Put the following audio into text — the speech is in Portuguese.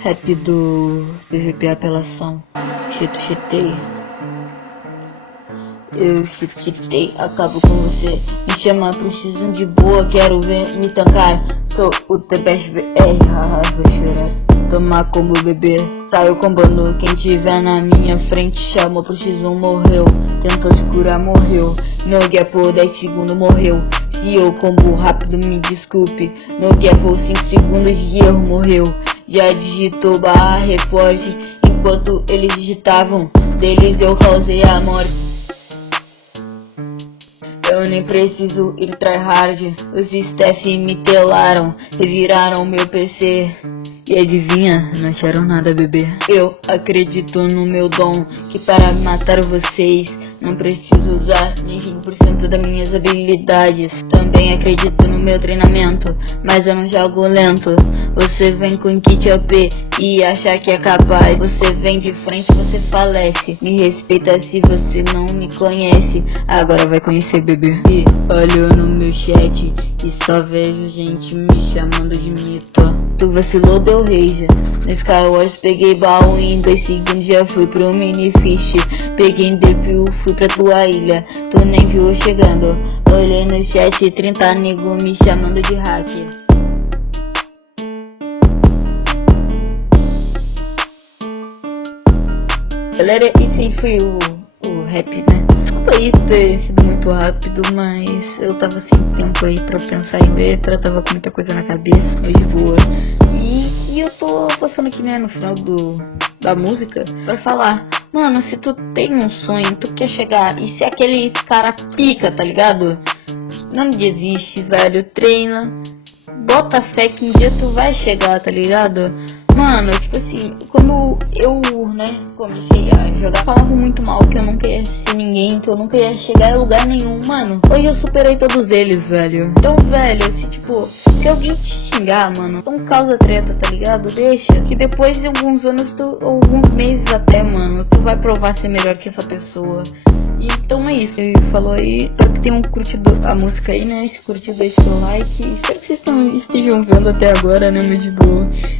Rap do PVP Apelação. Cheatei. Eu cheatei, acabo com você. Me chama pro X1 de boa, quero ver me tancar. Sou o The Best BR, haha, vou chorar. Tomar como bebê, saio combando. Quem tiver na minha frente chamou pro X1, morreu. Tentou te curar, morreu. No gap 10 segundos, morreu. Se eu combo rápido, me desculpe. No gap 5 segundos de erro, morreu. Já digitou /report enquanto eles digitavam. Deles eu causei a morte. Eu nem preciso ir tryhard. Os staff me telaram, reviraram meu PC. E adivinha, não acharam nada, bebê. Eu acredito no meu dom, que para matar vocês não preciso usar nem 5% das minhas habilidades. Também acredito no meu treinamento, mas eu não jogo lento. Você vem com kit OP e acha que é capaz. Você vem de frente, você falece. Me respeita se você não me conhece. Agora vai conhecer, bebê. E olho no meu chat e só vejo gente me chamando de mito. Tu vacilou, deu rage. No Skywars peguei baú e em 2 segundos já fui pro minifish. Peguei defio, fui pra tua ilha. Tu nem viu eu chegando. Olhei no chat, 30 nego me chamando de hacker. Galera, esse aí foi o rap, né? Desculpa aí ter sido muito rápido, mas eu tava sem tempo aí pra pensar em letra, tava com muita coisa na cabeça, mas de boa. E eu tô passando aqui, né, no final da música, pra falar, mano, se tu tem um sonho, tu quer chegar, e se aquele cara pica, tá ligado? Não desiste, velho, treina, bota fé que um dia tu vai chegar, tá ligado? Mano, tipo assim, quando eu, né, comecei a jogar, falava muito mal que eu nunca ia ser ninguém, que eu nunca ia chegar a lugar nenhum, mano. Hoje eu superei todos eles, velho. Então, velho, se alguém te xingar, mano, não causa treta, tá ligado? Deixa, que depois de alguns anos, ou alguns meses até, mano, tu vai provar ser melhor que essa pessoa. E então é isso, ele falou aí, espero que tenham curtido a música aí, né, se curtido aí seu like, espero que vocês estejam vendo até agora, né, mas de boa.